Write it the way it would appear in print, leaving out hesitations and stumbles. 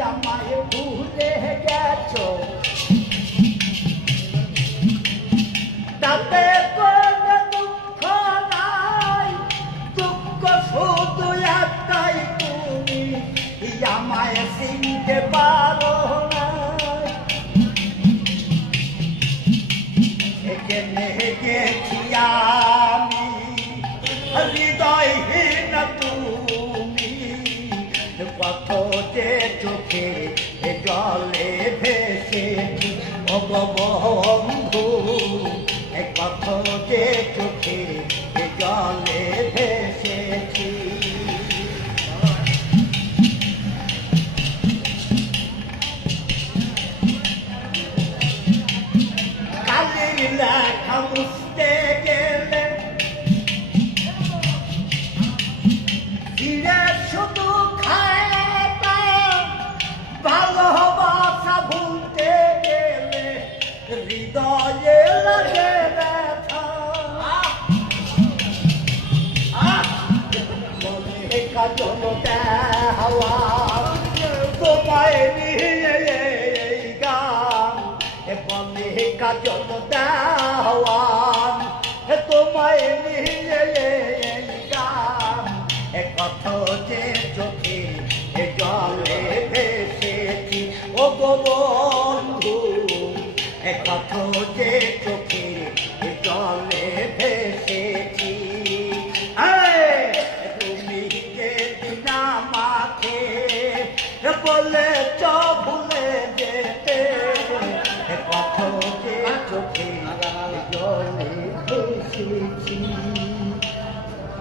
আমায় ভুলে গেছো তাতে কোনো দুঃখ নাই দুঃখ শুধু একটাই তুমি আমায় চিনতে পারো না এখানে গেছি আমি হৃদয়হীন তুমি কত যে চোখে জলে ভেসেছি বন্ধু কত যে চোখে জলে ভেসেছি কালির লেখা মুছতে গেলে ফিরে শুধু খাতা ভালোবাসা ভুলতে গেলে হৃদয়ে লাগে ব্যথা মনে কাজল দেওয়া তোমায় নিয়ে এই গান মনে কাজল দেওয়া তোমায় নিয়ে এই গান কত যে